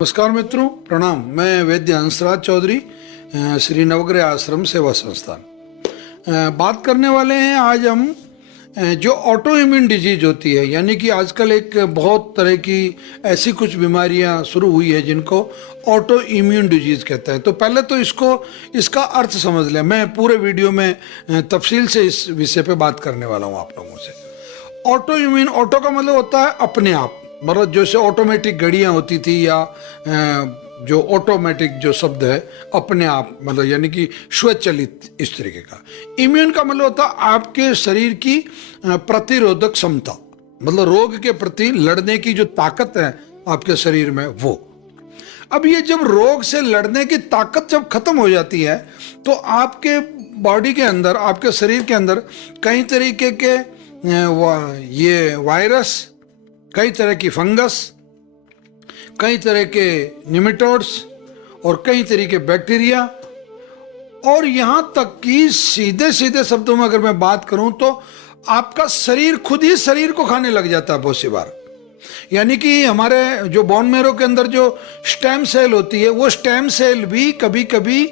नमस्कार मित्रों, प्रणाम। मैं वैद्य हंसराज चौधरी, श्री नवग्रह आश्रम सेवा संस्थान। बात करने वाले हैं आज हम जो ऑटो इम्यून डिजीज होती है, यानी कि आजकल एक बहुत तरह की ऐसी कुछ बीमारियां शुरू हुई है जिनको ऑटो इम्यून डिजीज कहते हैं। तो पहले तो इसका अर्थ समझ लें। मैं पूरे वीडियो में तफसील से इस विषय पे बात करने वाला हूँ आप लोगों से। ऑटो इम्यून, ऑटो का मतलब होता है अपने आप, मतलब जैसे ऑटोमेटिक घड़ियां होती थी या जो ऑटोमेटिक जो शब्द है अपने आप, मतलब यानी कि स्वचालित, इस तरीके का। इम्यून का मतलब होता है आपके शरीर की प्रतिरोधक क्षमता, मतलब रोग के प्रति लड़ने की जो ताकत है आपके शरीर में, वो। अब ये जब रोग से लड़ने की ताकत जब खत्म हो जाती है तो आपके बॉडी के अंदर, आपके शरीर के अंदर कई तरीके के ये वायरस, कई तरह की फंगस, कई तरह के निमेटोड्स और कई तरह के बैक्टीरिया, और यहां तक कि सीधे सीधे शब्दों में अगर मैं बात करूं तो आपका शरीर खुद ही शरीर को खाने लग जाता है बहुत सी बार। यानी कि हमारे जो बोन मैरो के अंदर जो स्टेम सेल होती है, वो स्टेम सेल भी कभी कभी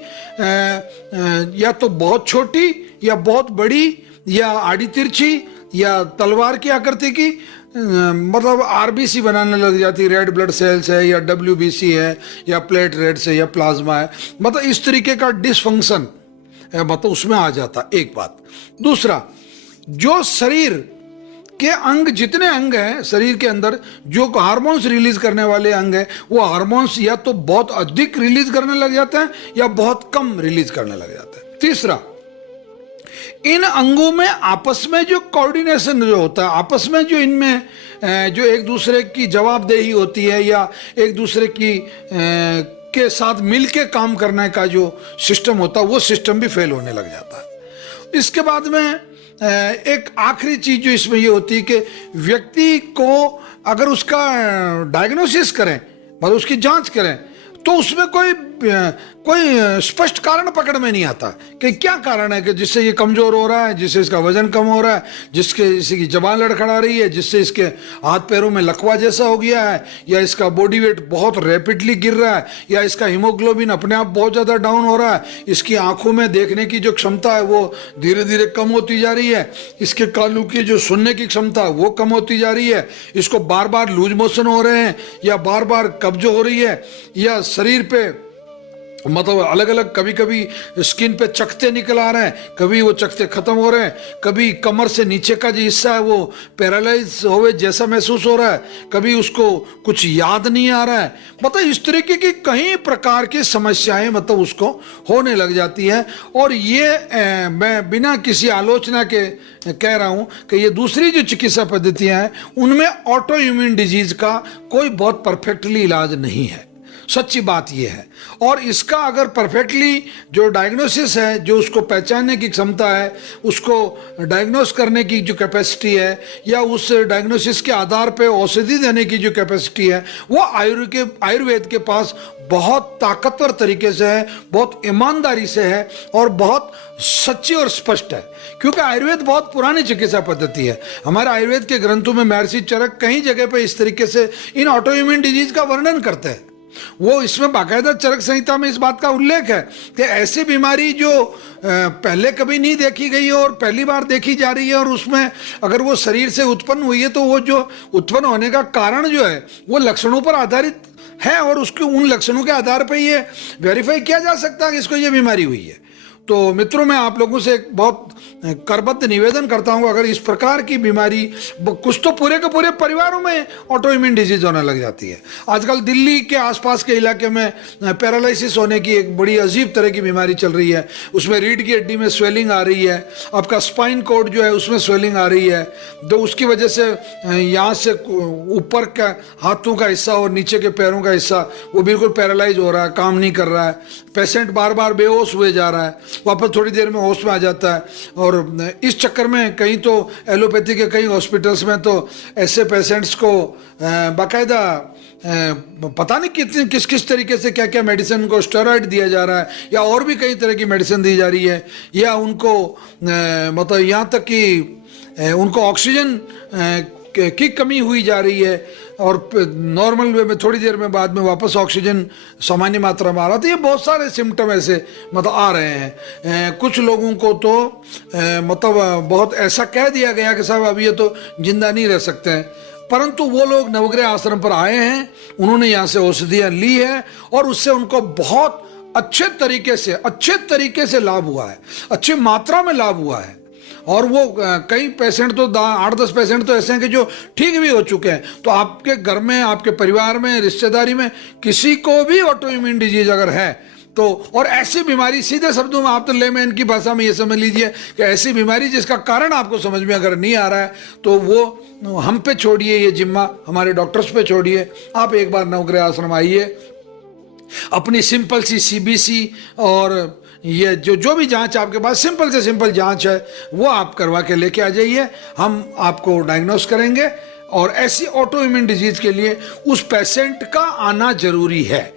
या तो बहुत छोटी या बहुत बड़ी या आड़ी तिरछी या तलवार की आकृति की, मतलब आरबीसी बनाने लग जाती, रेड ब्लड सेल्स है या डब्ल्यूबीसी है या प्लेटलेट्स है या प्लाज्मा है, मतलब इस तरीके का डिसफंक्शन मतलब उसमें आ जाता। एक बात। दूसरा, जो शरीर के अंग, जितने अंग हैं शरीर के अंदर जो हार्मोन्स रिलीज करने वाले अंग हैं, वो हार्मोन्स या तो बहुत अधिक रिलीज करने लग जाते हैं या बहुत कम रिलीज करने लग जाते हैं। तीसरा, इन अंगों में आपस में जो कोऑर्डिनेशन जो होता है, आपस में जो इनमें जो एक दूसरे की जवाबदेही होती है या एक दूसरे की के साथ मिलके काम करने का जो सिस्टम होता है, वो सिस्टम भी फेल होने लग जाता है। इसके बाद में एक आखिरी चीज जो इसमें ये होती है कि व्यक्ति को अगर उसका डायग्नोसिस करें, मतलब उसकी जांच करें, तो उसमें कोई स्पष्ट कारण पकड़ में नहीं आता कि क्या कारण है कि जिससे ये कमजोर हो रहा है, जिससे इसका वजन कम हो रहा है, जिसकी जबान लड़खड़ा रही है, जिससे इसके हाथ पैरों में लकवा जैसा हो गया है, या इसका बॉडी वेट बहुत रैपिडली गिर रहा है, या इसका हीमोग्लोबिन अपने आप बहुत ज़्यादा डाउन हो रहा है, इसकी आंखों में देखने की जो क्षमता है वो धीरे धीरे कम होती जा रही है, इसके कानों की जो सुनने की क्षमता है वो कम होती जा रही है, इसको बार बार लूज मोशन हो रहे हैं या बार बार कब्ज हो रही है, या शरीर पे मतलब अलग अलग, कभी कभी स्किन पे चकते निकल आ रहे हैं, कभी वो चकते खत्म हो रहे हैं, कभी कमर से नीचे का जो हिस्सा है वो पैरालाइज होवे जैसा महसूस हो रहा है, कभी उसको कुछ याद नहीं आ रहा है, मतलब इस तरीके की कई प्रकार की समस्याएं मतलब उसको होने लग जाती है। और ये मैं बिना किसी आलोचना के कह रहा हूं कि ये दूसरी जो चिकित्सा पद्धतियां हैं उनमें ऑटो इम्यून डिजीज का कोई बहुत परफेक्टली इलाज नहीं है, सच्ची बात यह है। और इसका अगर परफेक्टली जो डायग्नोसिस है, जो उसको पहचानने की क्षमता है, उसको डायग्नोस करने की जो कैपेसिटी है, या उस डायग्नोसिस के आधार पे औषधि देने की जो कैपेसिटी है, वो आयुर्वेद के पास बहुत ताकतवर तरीके से है, बहुत ईमानदारी से है और बहुत सच्ची और स्पष्ट है। क्योंकि आयुर्वेद बहुत पुरानी चिकित्सा पद्धति है। हमारे आयुर्वेद के ग्रंथों में महर्षि चरक कई जगह पे इस तरीके से इन ऑटो इम्यून डिजीज का वर्णन करते हैं। वो इसमें बाकायदा चरक संहिता में इस बात का उल्लेख है कि ऐसी बीमारी जो पहले कभी नहीं देखी गई और पहली बार देखी जा रही है, और उसमें अगर वो शरीर से उत्पन्न हुई है तो वो जो उत्पन्न होने का कारण जो है वो लक्षणों पर आधारित है, और उसके उन लक्षणों के आधार पर ये वेरीफाई किया जा सकता है कि इसको ये बीमारी हुई है। तो मित्रों, मैं आप लोगों से एक बहुत करबद्ध निवेदन करता हूं, अगर इस प्रकार की बीमारी कुछ तो पूरे के पूरे परिवारों में ऑटो इम्यून डिजीज होने लग जाती है। आजकल दिल्ली के आसपास के इलाके में पैरालिसिस होने की एक बड़ी अजीब तरह की बीमारी चल रही है। उसमें रीढ़ की हड्डी में स्वेलिंग आ रही है, आपका स्पाइन कोड जो है उसमें स्वेलिंग आ रही है, तो उसकी वजह से यहाँ से ऊपर का हाथों का हिस्सा और नीचे के पैरों का हिस्सा वो बिल्कुल पैरालाइज हो रहा है, काम नहीं कर रहा है। पेशेंट बार बार बेहोश हुए जा रहा है, वापस थोड़ी देर में होश में आ जाता है। और इस चक्कर में कहीं तो एलोपैथी के कई हॉस्पिटल्स में तो ऐसे पेशेंट्स को बाकायदा पता नहीं कितने किस किस तरीके से क्या क्या मेडिसिन को स्टेरॉइड दिया जा रहा है, या और भी कई तरह की मेडिसिन दी जा रही है, या उनको मतलब यहाँ तक कि उनको ऑक्सीजन की कमी हुई जा रही है और नॉर्मल वे में थोड़ी देर में बाद में वापस ऑक्सीजन सामान्य मात्रा में आ रहा, तो ये बहुत सारे सिम्टम ऐसे मतलब आ रहे हैं। कुछ लोगों को तो मतलब बहुत ऐसा कह दिया गया कि साहब अब ये तो जिंदा नहीं रह सकते हैं, परंतु वो लोग नवग्रह आश्रम पर आए हैं, उन्होंने यहाँ से औषधियाँ ली है और उससे उनको बहुत अच्छे तरीके से लाभ हुआ है, अच्छी मात्रा में लाभ हुआ है। और वो कई पेशेंट तो 8-10 पेशेंट तो ऐसे हैं कि जो ठीक भी हो चुके हैं। तो आपके घर में, आपके परिवार में, रिश्तेदारी में किसी को भी ऑटो इम्यून डिजीज अगर है तो, और ऐसी बीमारी, सीधे शब्दों में आप तो लेमैन की भाषा में ये समझ लीजिए कि ऐसी बीमारी जिसका कारण आपको समझ में अगर नहीं आ रहा है तो वो हम पे छोड़िए, ये जिम्मा हमारे डॉक्टर्स पे छोड़िए। आप एक बार नवग्रह आश्रम आइए, अपनी सिंपल सी सीबीसी और ये जो भी जांच आपके पास सिंपल से सिंपल जांच है वो आप करवा के लेके आ जाइए, हम आपको डायग्नोस करेंगे। और ऐसी ऑटो इम्यून डिजीज के लिए उस पेशेंट का आना जरूरी है।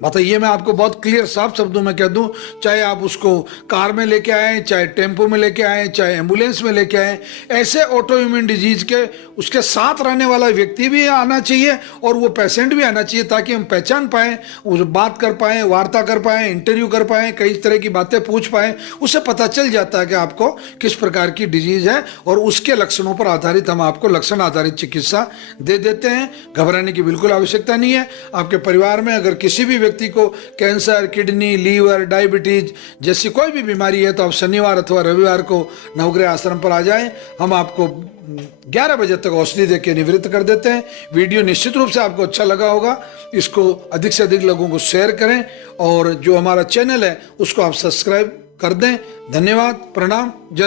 मतलब ये मैं आपको बहुत क्लियर साफ शब्दों में कह दूं, चाहे आप उसको कार में लेके आए, चाहे टेम्पो में लेके आए, चाहे एम्बुलेंस में लेके आए, ऐसे ऑटो इम्यून डिजीज के उसके साथ रहने वाला व्यक्ति भी आना चाहिए और वो पेशेंट भी आना चाहिए, ताकि हम पहचान पाएं, उस बात कर पाएं, वार्ता कर पाएं, इंटरव्यू कर पाएं, कई तरह की बातें पूछ पाएं। उससे पता चल जाता है कि आपको किस प्रकार की डिजीज है और उसके लक्षणों पर आधारित हम आपको लक्षण आधारित चिकित्सा दे देते हैं। घबराने की बिल्कुल आवश्यकता नहीं है। आपके परिवार में अगर किसी भी व्यक्ति को कैंसर, किडनी, लीवर, डायबिटीज जैसी कोई भी बीमारी है तो आप शनिवार अथवा रविवार को नवग्रह आश्रम पर आ जाएं। हम आपको 11 बजे तक औषधि देकर निवृत्त कर देते हैं। वीडियो निश्चित रूप से आपको अच्छा लगा होगा, इसको अधिक से अधिक लोगों को शेयर करें और जो हमारा चैनल है उसको आप सब्सक्राइब कर दें। धन्यवाद, प्रणाम, जय